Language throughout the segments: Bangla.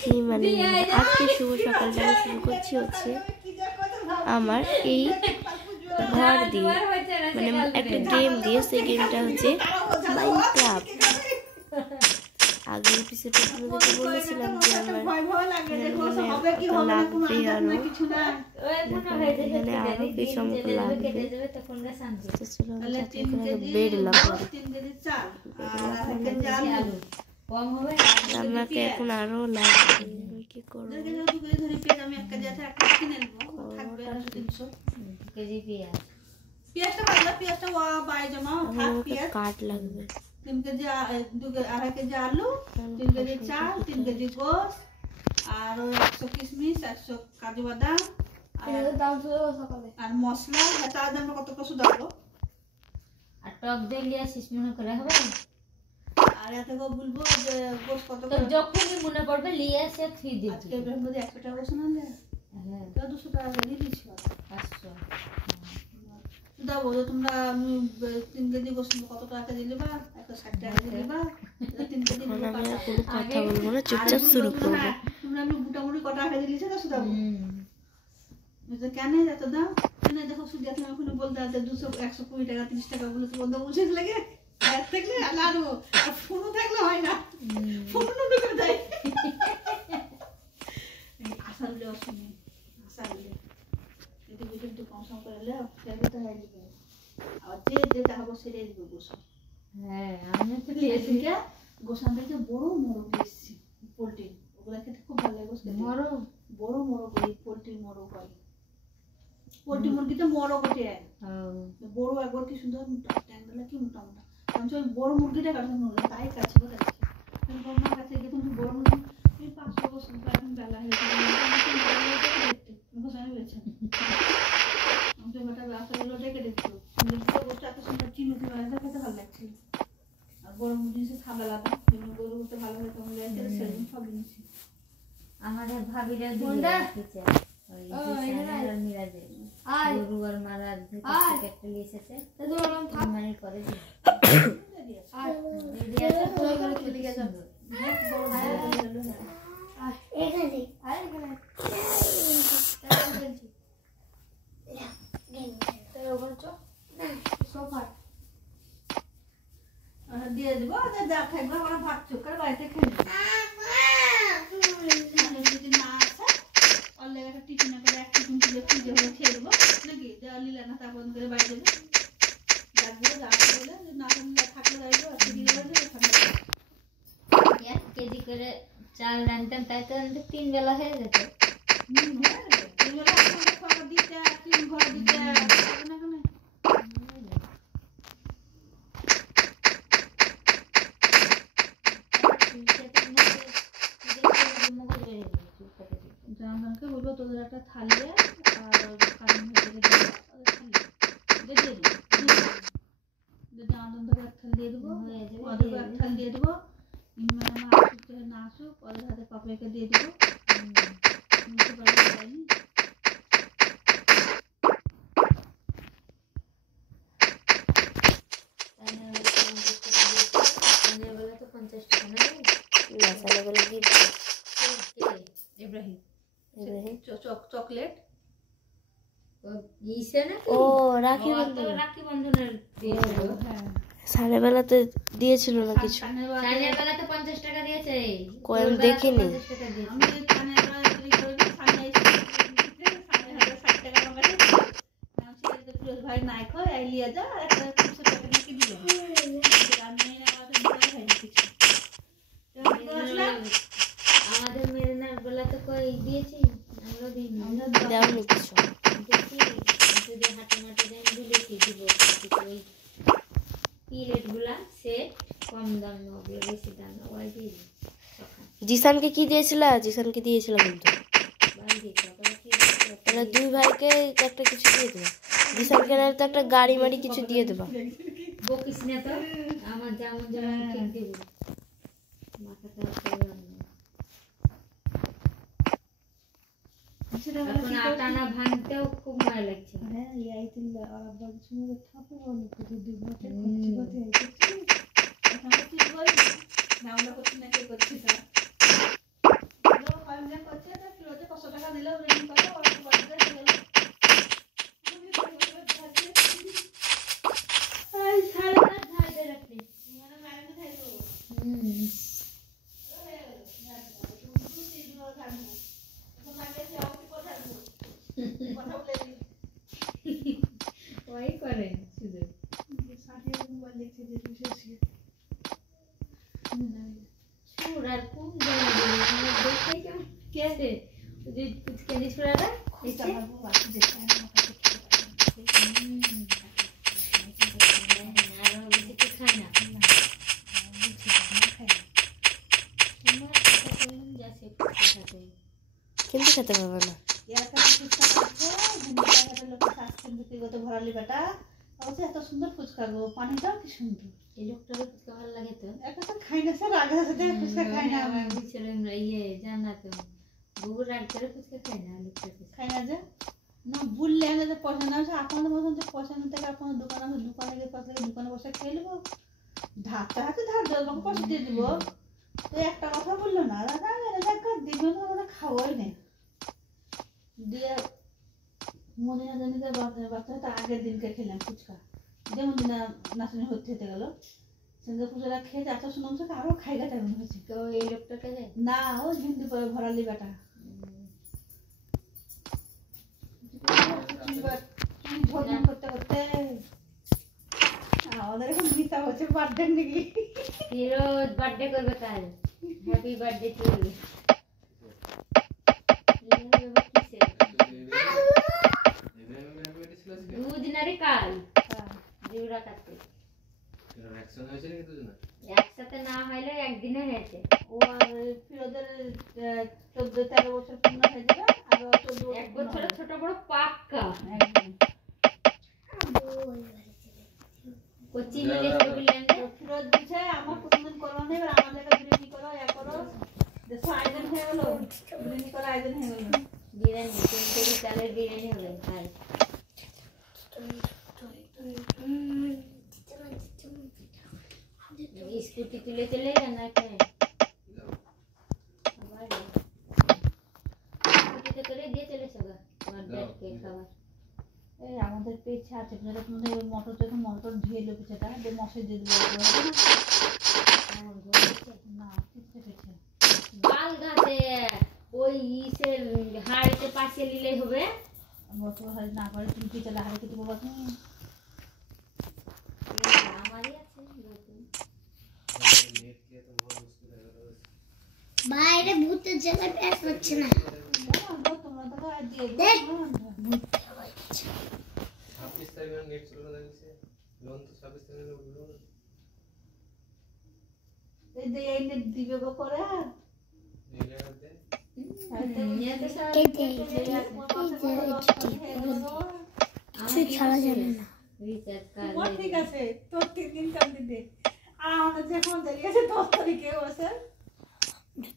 কি মানে আজকে শুভ সকালটা শুরু করছি হচ্ছে আমার এই ঘর দিয়ে, মানে একটা গেম দিয়ে। সেই গেমটা হচ্ছে মাইনক্রাফট। আগের এপিসোডে আপনাদেরকে বলেছিলাম যে আমার লাগবে আরো, এখানে আরো কিছু আমাকে লাগবে। বেড লাগবে, আমাকে এখন আরো লাগবে। কি করবো? কাঠ লাগবে। 3 কেজি 2.5 কেজি আলু, 3 কেজি চাল, 3 কেজি গোশ, আর 100 কিশমিশ, 100 কাজু বাদাম, আর মশলা। তার দাম কত কত দাও? আর টক দই লিয়া শেষ মনে করে হবে। আর এত গো বলবো যে গোশ কত তো যখনই মনে পড়বে লিয়া সে ফ্রি দিই। আজকে এর মধ্যে 100 টাকা গোশ না দে। হ্যাঁ, তো 200 টাকা দিয়ে দিছি। 500 দাও বলো তোমরা। আমি 3 কেজি গোশ কত টাকা দিলে বা 160 টাকা দিলে বা 3 কেজি আমি কোনো কথা বলবো না, চুপচাপ শুরু করবো। তোমরা আমি মোটামুটি কত টাকা দিয়েছো? 200 টাকা। তো কেন এত দাম? কেন দেখো সুদি আছে এখন বলতে আছে 200 120 টাকা 30 টাকা বলে তো বন্ধ বুঝে লাগে। আর থাকলে আলাদা আর ফোনও থাকলে হয় না। ফোনও ঢুকে দেয়। আসলে অসুবিধা আসলে যদি ভিডিও একটু কম সম করে নাও সেটা তো হয়ে যাবে। আর যে যেটা হবে সেটাই দিব গোশ। হ্যাঁ, আমি তো লিয়েছি কে গোশান থেকে বড় মোরগ দিয়েছি পোল্ট্রি। ওগুলা খেতে খুব ভালো লাগে। গোশ মোরগ বড় মোরগ ওই পোল্ট্রি মোরগ হয়। পোল্ট্রি মুরগিতে মোরগ ওঠে। বড় একবার কি সুন্দর ট্যাঙ্গলা কি মোটা মোটা। আমি ওই বড় মুরগিটা কাটতে মনে তাই কাছে বোধ আছে। তুমি বড় কাছে গিয়ে তুমি বড় মুরগি এই 500 বছর এখন বেলা হয়েছে গোশানে বেছে আমি তো গোটা রাস্তাগুলো ডেকে দেখছো সুন্দর গোশটা এত সুন্দর চিনি দিয়ে রান্না খেতে ভালো লাগছে। আর বড় মুরগি সে খাবে আলাদা কিন্তু গরু করতে ভালো হয় তোমার লাগে সেরকম সব জিনিস আমাদের ভাবিরা দিয়ে দিচ্ছে। ওই যে মিরাজে গরু আর মারা থেকে একটা লিয়েছে তো বললাম মানে করে দিই। আর রেডি আছে তো করে চলে গেছে। এখানে আর এখানে তো বলছো না সোফা দিয়ে দেব। যা খাইবো আমরা ভাত চোখের বাড়িতে খেয়ে যদি না আসে অল্লে একটা টিফিনে করে এক টিফিন তুলে ফ্রিজে করে খেয়ে দেবো নাকি দেওয়া নিলে না তারপর করে বাড়ি দেবে ডাকবো যাকে বলে না থাকলে যাইবো আর দিলে বাড়ি দেবে থাকলে 1 কেজি করে চাল রান্তাম তাই তো 3 বেলা হয়ে যেত। এই বেলা খাবার দিতে 3 ঘর দিতে না কেন জামানকে বলবো তোদের একটা থালি আর কারণ হয়ে গেলে দিয়ে জামানকে এক থালি দিয়ে দেবো। ওদের এক থালি দিয়ে দেবো। ইমান আমার আসুক না আসুক ওদের হাতে পাপড়িকে দিয়ে দেবো। চকলেট ও রাখি বন্ধনের দিয়েছিল। সাড়েবেলাতে দিয়েছিল না কিছু? সাড়ে বেলাতে 50 টাকা দিয়েছে। কয়েন দেখিনি আমি ভাই নাই কয় লিয়ে যা একটা কিছু টাকা নাকি দিল আমি আমাদের মেরিনার বেলাতে কই দিয়েছি আমরা দিইনি। দেওনি কিছু। যদি হাতে মাঠে যাই দিলেছি দিব ওই পিলেটগুলা সে কম দাম না ওগুলো বেশি দাম না ওই দিয়ে জিসানকে কি দিয়েছিল? জিসানকে দিয়েছিল কিন্তু তাহলে 2 ভাইকে একটা কিছু দিয়ে দেবো। জিসানকে না তো একটা গাড়ি মাড়ি কিছু দিয়ে দেবো। বকিস না তো আমার যেমন যেমন ঠিক দিব মাথা খারাপ করে এখন আটানা ভাঙতেও খুব মায়া লাগছে। হ্যাঁ এই তিন আর বাড়ির সঙ্গে থাকবো অনেক কিছু দিব করতে করতে আইছি এখন কি বল না আমরা করতে না কে করতে যে করছে তো ফিরোজে 500 টাকা দিলে রেডি করে অল্প করে দিয়ে গেল আই সারা ধাইতে রাখলি মানে মাইনে খাইলো ওই করে শুধু সুরার কোন জায়গা দেখতে কেমন কে আছে যে কেনি সুরাটা এসে আর বেশি তো খায় না কিন্তু খেতে পারবে না। ভরালি বেটা এত সুন্দর ফুচকা গো, পানিটাও কি সুন্দর। এই লোকটার ফুচকা ভালো লাগে তো একটা তো খাই না স্যার, আগে সাথে ফুচকা খাই না আমি। ইয়ে জানা তো গুগল রাগ করে ফুচকা খাই না লোকটা খাই না যে না বললে আমি যে পয়সা না আছে আপনাদের মতন যে পয়সা না থেকে আপনার দোকানে আমি দোকানে গিয়ে পয়সা দোকানে বসে খেয়ে নেবো, ধারটা হাতে ধার দেবো, আমাকে পয়সা দিয়ে দেবো। তো একটা কথা বললো না দাদা দিবেন আমরা খাওয়াই নেই দিয়ে মদিনা জানিতে বাচ্চাটা আগের দিনকে খেলাম ফুচকা, যে মদিনা নাচনি হতে গেল সেদিন ফুচকা খেয়ে যাচ্ছে শুনলাম সে আরো খাই গাছে মনে হচ্ছে। তো এই লোকটাকে না ও হিন্দি করে ভরালি বেটা ভোজন করতে করতে আমাদের এখন গীতা হচ্ছে বার্থডে নাকি ফিরোজ বার্থডে করবে কাল, হ্যাপি বার্থডে টু ইউ। দুদিনারে কাল জিউরা কাটতে একসাথে না হইলে একদিনে হয়েছে। ও আর ফিরোজের 14-13 বছর পূর্ণ হয়ে যাবে আর 14 এক বছরের ছোট বড় পাক্কা একদম। কোচিং মিলে ছবি ফিরোজ দিচ্ছে আমার কোনদিন করো না, এবার আমার জায়গায় বিরিয়ানি করো ইয়া করো, দেখো আয়োজন হয়ে গেল, বিরিয়ানি করা আয়োজন হয়ে গেল। বিরিয়ানি 3 কেজি চালের বিরিয়ানি হবে কাল। স্কুটি তুলে চলে যান এখানে স্কুটিতে করে দিয়ে চলে যাবে তোমার ব্যাটকে খাবার। এই আমাদের পেছে আছে মোটর যখন মোটর ধুয়ে এলো পেছেটা যে মশাই দিয়ে দেবো না পেছে পেছে বাল গাছে ওই ইসের হাড়িতে পাশে নিলেই হবে। মোটর হাড়ি না করে তুমি পিছালে হাড়ি কেটে দেবো তুমি আমারই আছে নতুন বাইরে ভূতের জায়গায় প্যাস হচ্ছে না। তোমরা তো আর দিয়ে দেখ এই যে এই নেট দিবে গো করে ছাড়া যাবে না। ঠিক আছে তোর 3 দিন কাল দিতে আর আমাদের যে এখন দেরি আছে 10 তারিখে বসে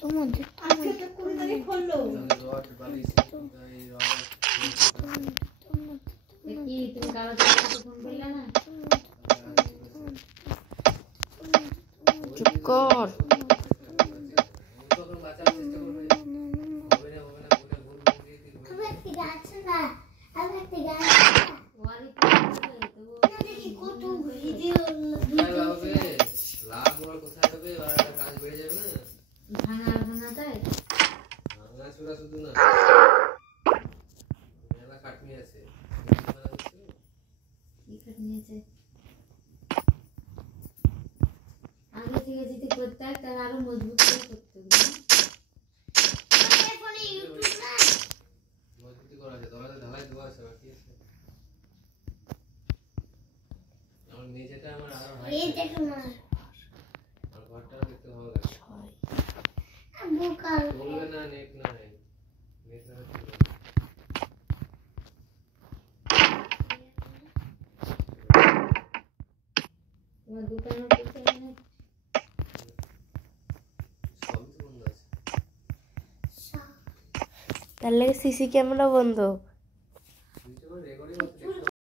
তোমাদের আজকে তো 20 তারিখ হলো কি তুমি কারো সাথে ফোন করলে না? চুপ কর। আমি একটি গাছ না, আমি একটি গাছ ওয়ারি তো না দেখি কত ভিডিও ভাঙা ভাঙা যায় কি কাট নিয়েছে আগে থেকে যদি করতে তাহলে আরো মজবুত করে করতে হবে। ফোনে ইউটিউব না এই দেখো না বোকাল তোমার দোকানের পিছনে তার লাগে সিসি ক্যামেরা বন্ধ।